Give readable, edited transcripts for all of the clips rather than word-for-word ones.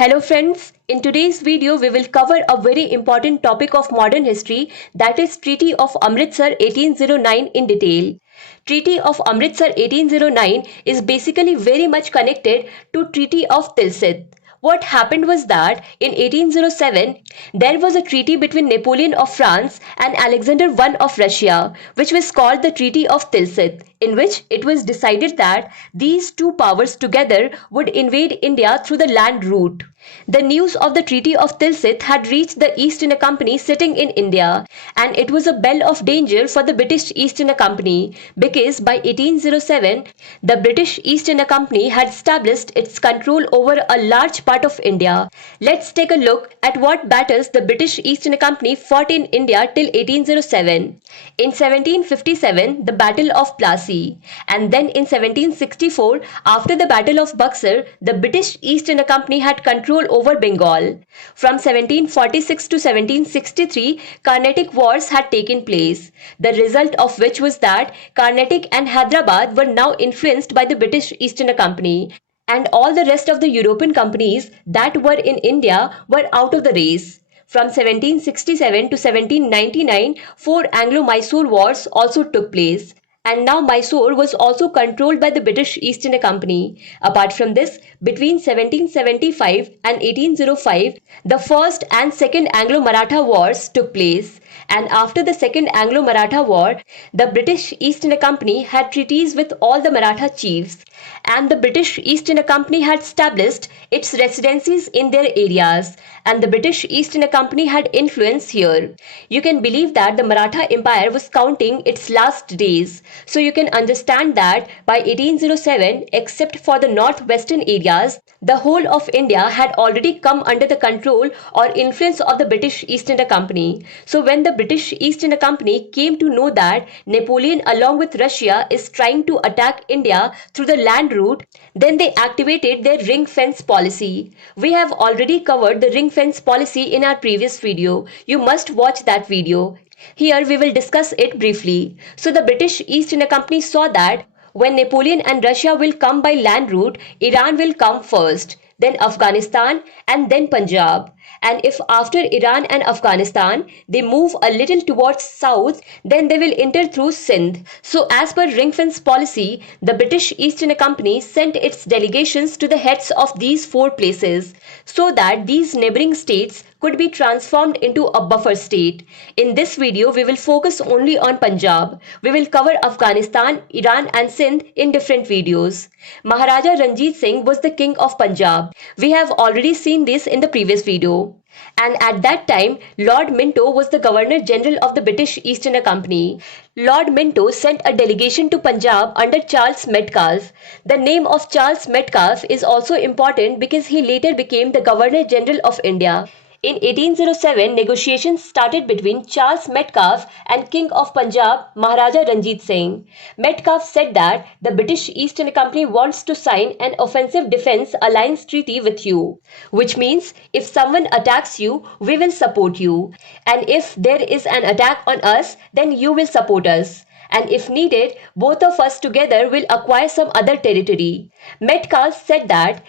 Hello friends, in today's video we will cover a very important topic of modern history, that is Treaty of Amritsar 1809 in detail. Treaty of Amritsar 1809 is basically very much connected to Treaty of Tilsit. What happened was that in 1807 there was a treaty between Napoleon of France and Alexander I of Russia, which was called the Treaty of Tilsit, in which it was decided that these two powers together would invade India through the land route. The news of the Treaty of Tilsit had reached the East India Company sitting in India, and it was a bell of danger for the British East India Company because by 1807 the British East India Company had established its control over a large part of India. Let's take a look at what battles the British East India Company fought in India till 1807. In 1757, the Battle of Plassey, and then in 1764, after the Battle of Buxar, the British East India Company had control over Bengal. From 1746 to 1763, Carnatic Wars had taken place, the result of which was that Carnatic and Hyderabad were now influenced by the British East India Company, and all the rest of the European companies that were in India were out of the race. From 1767 to 1799, four Anglo-Mysore wars also took place. And now Mysore was also controlled by the British East India Company. Apart from this, between 1775 and 1805, the First and Second Anglo-Maratha Wars took place. And after the Second Anglo-Maratha War, the British East India Company had treaties with all the Maratha chiefs, and the British East India Company had established its residencies in their areas, and the British East India Company had influence here. You can believe that the Maratha Empire was counting its last days, so you can understand that by 1807, except for the northwestern areas, the whole of India had already come under the control or influence of the British East India Company. So when the British East India Company came to know that Napoleon along with Russia is trying to attack India through the land route, then they activated their ring fence policy. We have already covered the ring fence policy in our previous video. You must watch that video. Here we will discuss it briefly. So the British East India Company saw that when Napoleon and Russia will come by land route, Iran will come first, then Afghanistan, and then Punjab. And if after Iran and Afghanistan they move a little towards south, then they will enter through Sindh. So as per ring fence policy, the British East India Company sent its delegations to the heads of these four places so that these neighboring states could be transformed into a buffer state. In this video, we will focus only on Punjab. We will cover Afghanistan, Iran and Sindh in different videos. Maharaja Ranjit Singh was the king of Punjab. We have already seen this in the previous video. And at that time, Lord Minto was the Governor General of the British East India Company. Lord Minto sent a delegation to Punjab under Charles Metcalfe. The name of Charles Metcalfe is also important because he later became the Governor General of India. In 1807, negotiations started between Charles Metcalfe and King of Punjab, Maharaja Ranjit Singh. Metcalfe said that the British East India Company wants to sign an offensive defense alliance treaty with you, which means if someone attacks you, we will support you. And if there is an attack on us, then you will support us. And if needed, both of us together will acquire some other territory. Metcalfe said that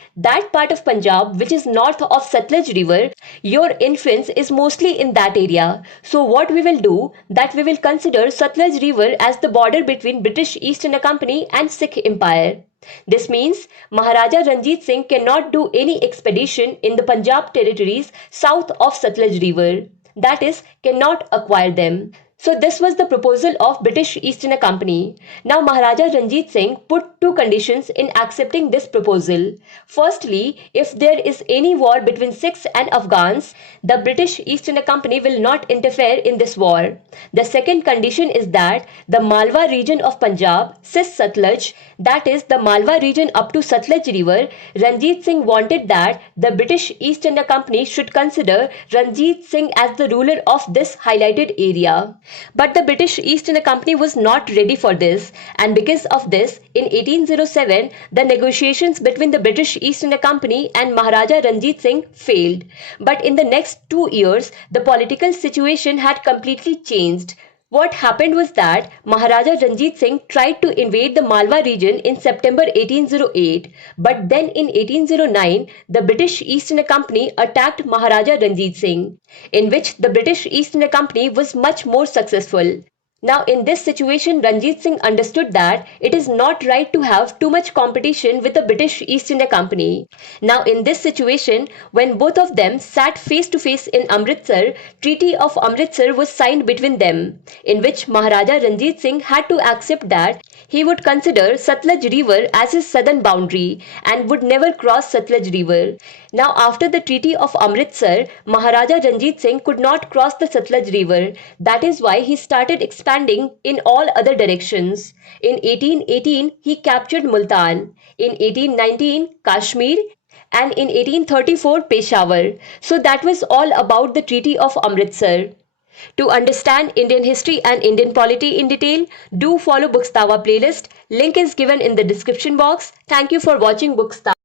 part of Punjab which is north of Satluj River, your influence is mostly in that area. So what we will do, that we will consider Satluj River as the border between British East India Company and Sikh Empire. This means Maharaja Ranjit Singh cannot do any expedition in the Punjab territories south of Satluj River. That is, cannot acquire them. So this was the proposal of British East India Company. Now Maharaja Ranjit Singh put two conditions in accepting this proposal. Firstly, if there is any war between Sikhs and Afghans, the British East India Company will not interfere in this war. The second condition is that the Malwa region of Punjab, Sis Satluj, that is the Malwa region up to Satluj River, Ranjit Singh wanted that the British East India Company should consider Ranjit Singh as the ruler of this highlighted area. But the British East India Company was not ready for this, and because of this, in 1807, the negotiations between the British East India Company and Maharaja Ranjit Singh failed. But in the next 2 years, the political situation had completely changed. What happened was that Maharaja Ranjit Singh tried to invade the Malwa region in September 1808, but then in 1809 the British East India Company attacked Maharaja Ranjit Singh, in which the British East India Company was much more successful. Now, in this situation, Ranjit Singh understood that it is not right to have too much competition with the British East India Company. Now, in this situation, when both of them sat face to face in Amritsar, Treaty of Amritsar was signed between them, in which Maharaja Ranjit Singh had to accept that he would consider Satluj River as his southern boundary and would never cross Satluj River. Now, after the Treaty of Amritsar, Maharaja Ranjit Singh could not cross the Satluj River. That is why he started expanding in all other directions. In 1818, he captured Multan. In 1819, Kashmir, and in 1834 Peshawar. So that was all about the Treaty of Amritsar. To understand Indian history and Indian polity in detail, do follow Bookstawa playlist. Link is given in the description box. Thank you for watching Bookstawa.